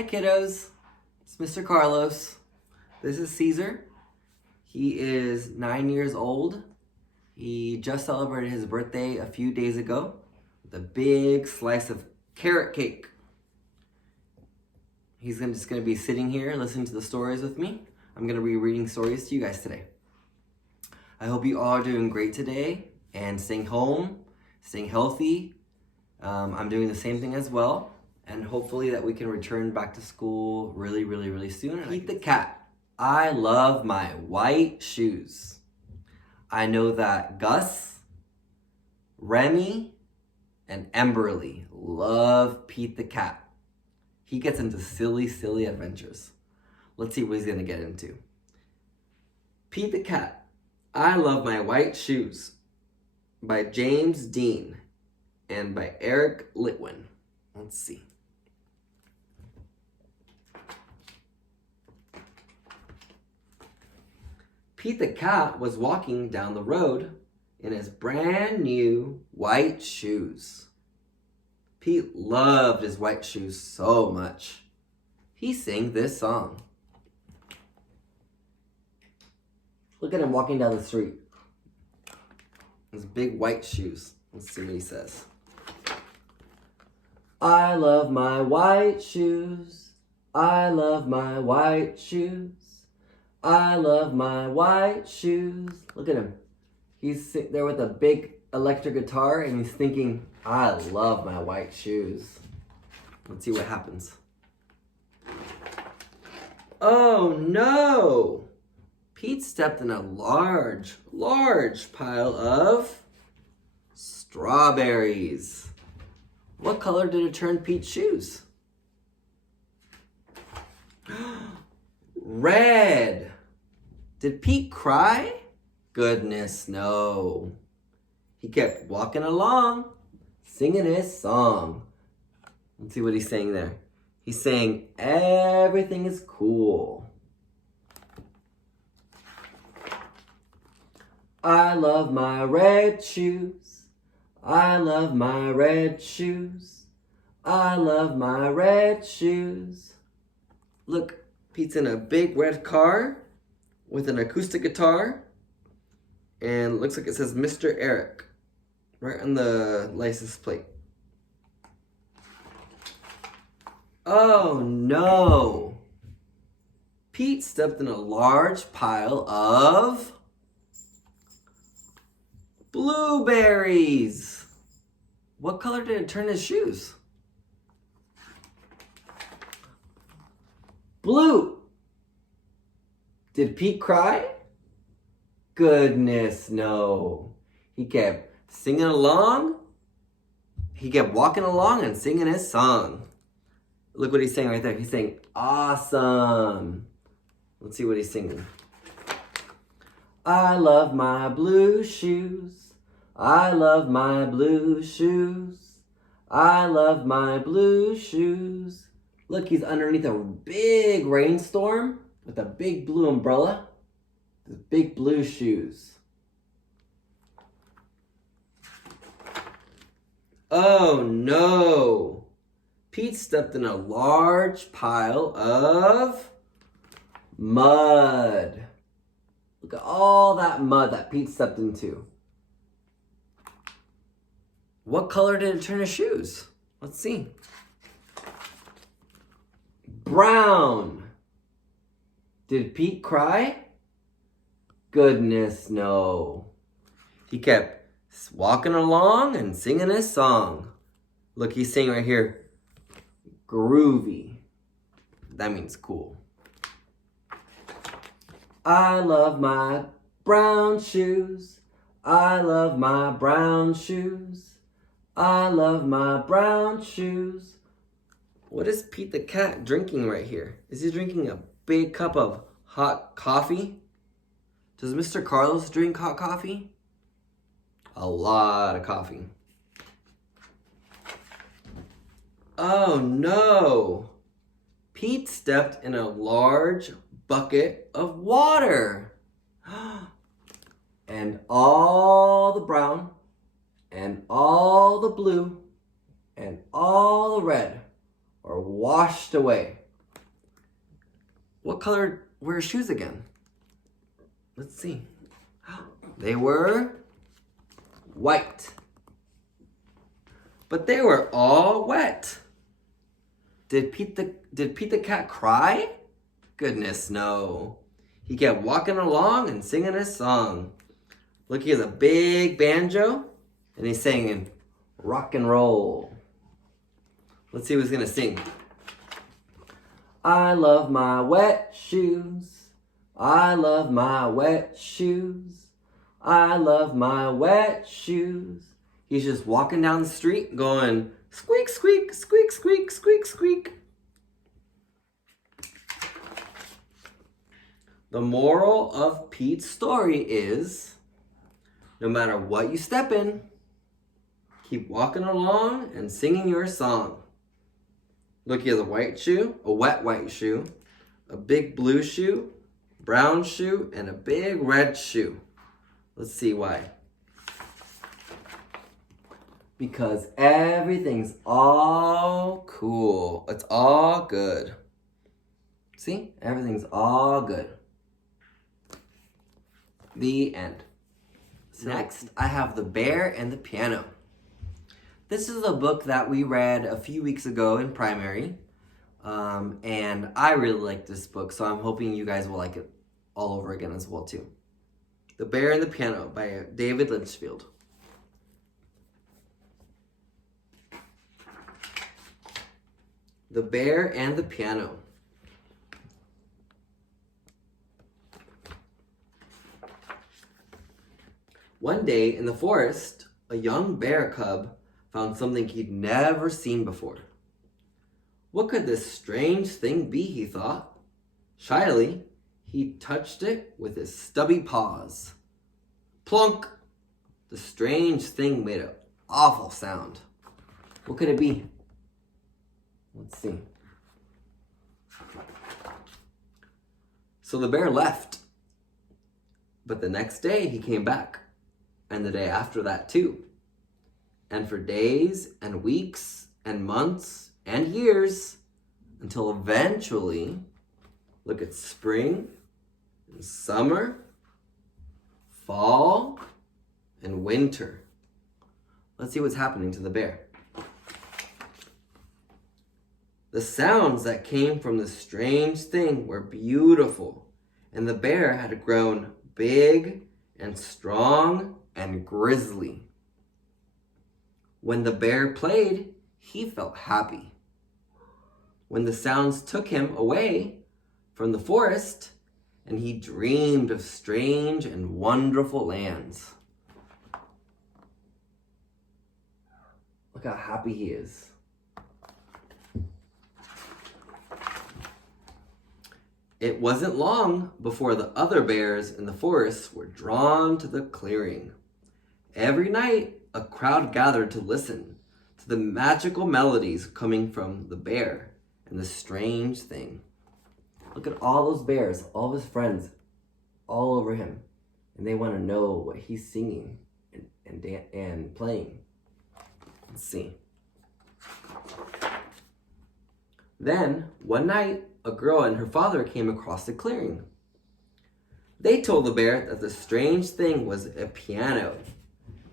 Hi kiddos, it's Mr. Carlos. This is Caesar. He is 9 years old. He just celebrated his birthday a few days ago with a big slice of carrot cake. He's just gonna be sitting here listening to the stories with me. I'm gonna be reading stories to you guys today. I hope you all are doing great today and staying home, staying healthy. I'm doing the same thing as well. And hopefully that we can return back to school really soon. Pete the cat. I love my white shoes. I know that Gus, Remy, and Emberly love Pete the cat. He gets into silly adventures. Let's see what he's gonna get into. Pete the cat. I love my white shoes by James Dean and by Eric Litwin. Let's see. Pete the cat was walking down the road in his brand new white shoes. Pete loved his white shoes so much. He sang this song. Look at him walking down the street. His big white shoes. Let's see what he says. I love my white shoes. I love my white shoes. I love my white shoes. Look at him. He's sitting there with a big electric guitar and he's thinking, I love my white shoes. Let's see what happens. Oh no! Pete stepped in a large pile of strawberries. What color did it turn Pete's shoes? Red. Did Pete cry? Goodness, no. He kept walking along, singing his song. Let's see what he's saying there. He's saying, everything is cool. I love my red shoes. I love my red shoes. I love my red shoes. Look, Pete's in a big red car with an acoustic guitar, and it looks like it says Mr. Eric right on the license plate. Oh no! Pete stepped in a large pile of blueberries. What color did it turn his shoes? Blue. Did Pete cry? Goodness, no. He kept singing along. He kept walking along and singing his song. Look what he's saying right there. He's saying, awesome. Let's see what he's singing. I love my blue shoes. I love my blue shoes. I love my blue shoes. Look, he's underneath a big rainstorm with a big blue umbrella. His big blue shoes. Oh no! Pete stepped in a large pile of mud. Look at all that mud that Pete stepped into. What color did it turn his shoes? Let's see. Brown. Did Pete cry? Goodness, no. He kept walking along and singing his song. Look, he's singing right here. Groovy. That means cool. I love my brown shoes. I love my brown shoes. I love my brown shoes. What is Pete the cat drinking right here? Is he drinking a big cup of hot coffee? Does Mr. Carlos drink hot coffee? A lot of coffee. Oh no! Pete stepped in a large bucket of water. And all the brown, and all the blue, and all the red are washed away. What color were his shoes again? Let's see. They were white. But they were all wet. Did Pete the cat cry? Goodness, no. He kept walking along and singing his song. Look, he has a big banjo, and he's singing rock and roll. Let's see who's gonna sing. I love my wet shoes. I love my wet shoes. I love my wet shoes. He's just walking down the street going squeak, squeak, squeak, squeak, squeak, squeak. The moral of Pete's story is, no matter what you step in, keep walking along and singing your song. Look, he has a white shoe, a wet white shoe, a big blue shoe, brown shoe, and a big red shoe. Let's see why. Because everything's all cool. It's all good. See? Everything's all good. The end. Next, I have The Bear and the Piano. This is a book that we read a few weeks ago in primary. And I really like this book, so I'm hoping you guys will like it all over again as well too. The Bear and the Piano by David Litchfield. The Bear and the Piano. One day in the forest, a young bear cub found something he'd never seen before. What could this strange thing be, he thought. Shyly, he touched it with his stubby paws. Plunk! The strange thing made an awful sound. What could it be? Let's see. So the bear left. But the next day he came back. And the day after that too. And for days and weeks and months and years, until eventually, look at spring and summer, fall and winter. Let's see what's happening to the bear. The sounds that came from this strange thing were beautiful, and the bear had grown big and strong and grizzly. When the bear played, he felt happy. When the sounds took him away from the forest, and he dreamed of strange and wonderful lands. Look how happy he is. It wasn't long before the other bears in the forest were drawn to the clearing. Every night, a crowd gathered to listen to the magical melodies coming from the bear and the strange thing. Look at all those bears, all of his friends, all over him. And they want to know what he's singing and playing. Let's see. Then, one night, a girl and her father came across the clearing. They told the bear that the strange thing was a piano,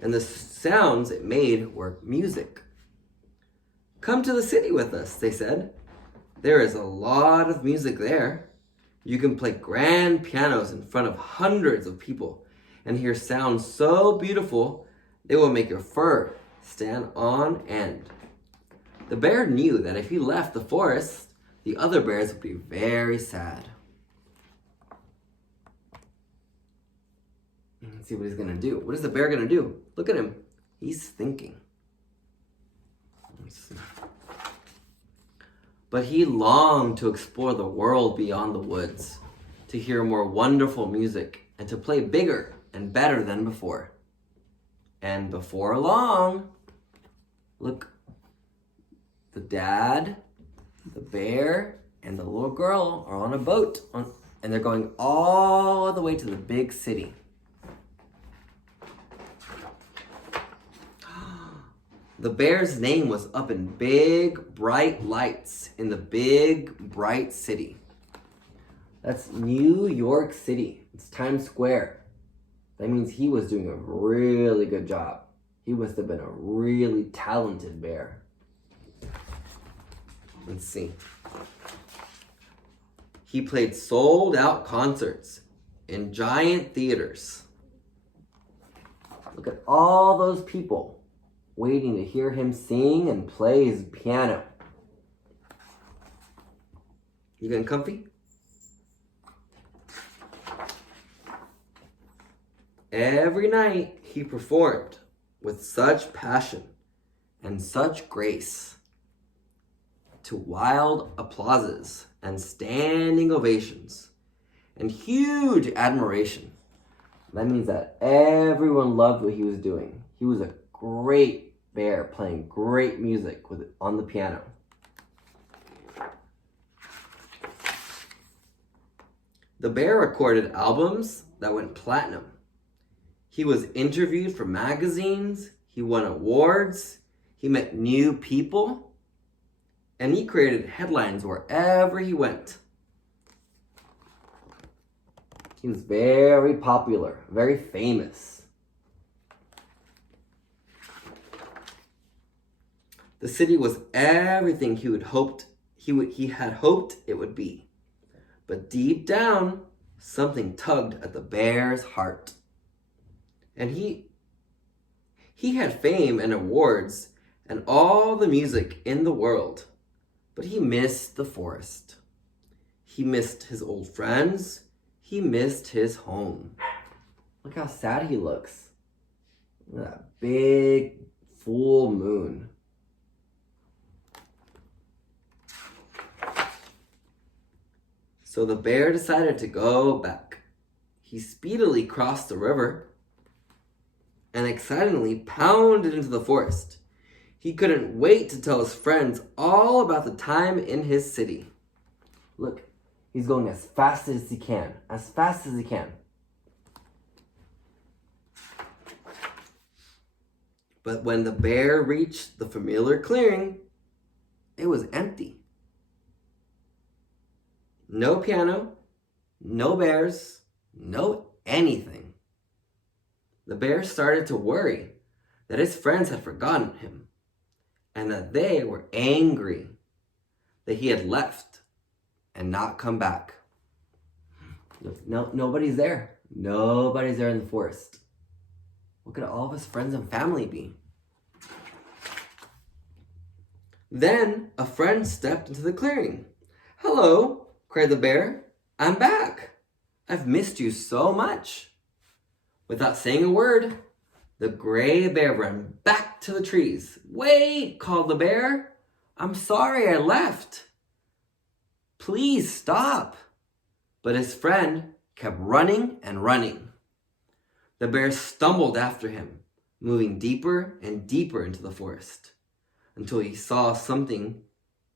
and the sounds it made were music. Come to the city with us, they said. There is a lot of music there. You can play grand pianos in front of hundreds of people and hear sounds so beautiful they will make your fur stand on end. The bear knew that if he left the forest, the other bears would be very sad. Let's see what he's gonna do. What is the bear gonna do? Look at him. He's thinking. Let's see. But he longed to explore the world beyond the woods, to hear more wonderful music, and to play bigger and better than before. And before long, look, the dad, the bear, and the little girl are on a boat, and they're going all the way to the big city. The bear's name was up in big, bright lights in the big, bright city. That's New York City. It's Times Square. That means he was doing a really good job. He must have been a really talented bear. Let's see. He played sold-out concerts in giant theaters. Look at all those people waiting to hear him sing and play his piano. You getting comfy? Every night he performed with such passion and such grace to wild applauses and standing ovations and huge admiration. That means that everyone loved what he was doing. He was a great bear playing great music on the piano. The bear recorded albums that went platinum. He was interviewed for magazines, he won awards, he met new people, and he created headlines wherever he went. He was very popular, very famous. The city was everything he had hoped it would be. But deep down, something tugged at the bear's heart. And he had fame and awards and all the music in the world. But he missed the forest. He missed his old friends. He missed his home. Look how sad he looks. Look at that big full moon. So the bear decided to go back. He speedily crossed the river and excitedly pounded into the forest. He couldn't wait to tell his friends all about the time in his city. Look, he's going as fast as he can. As fast as he can. But when the bear reached the familiar clearing, it was empty. No piano, no bears, no anything. The bear started to worry that his friends had forgotten him and that they were angry that he had left and not come back. Nobody's there. Nobody's there in the forest. What could all of his friends and family be? Then a friend stepped into the clearing. "Hello," cried the bear. "I'm back. I've missed you so much." Without saying a word, the gray bear ran back to the trees. "Wait," called the bear. "I'm sorry I left. Please stop." But his friend kept running and running. The bear stumbled after him, moving deeper and deeper into the forest, until he saw something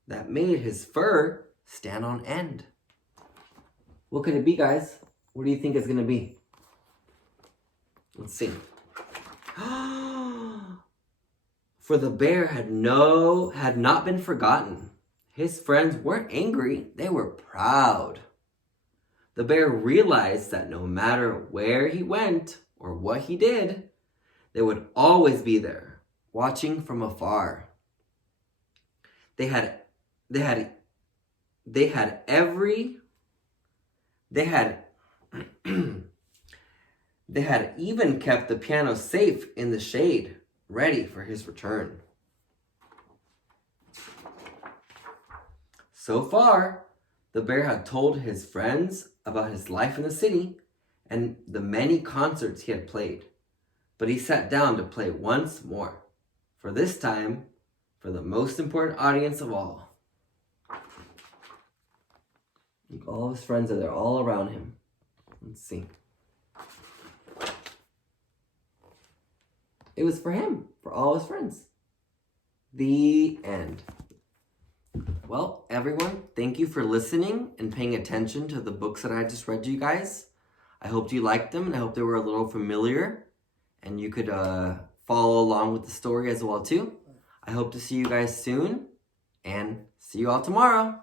that made his fur stand on end. What could it be, guys? What do you think it's going to be? Let's see. For the bear had not been forgotten. His friends weren't angry, they were proud. The bear realized that no matter where he went or what he did, they would always be there, watching from afar. They had even kept the piano safe in the shade, ready for his return. So far, the bear had told his friends about his life in the city and the many concerts he had played. But he sat down to play once more, for this time, for the most important audience of all. All of his friends are there, all around him. Let's see. It was for him, for all his friends. The end. Well, everyone, thank you for listening and paying attention to the books that I just read to you guys. I hope you liked them, and I hope they were a little familiar, and you could follow along with the story as well, too. I hope to see you guys soon, and see you all tomorrow.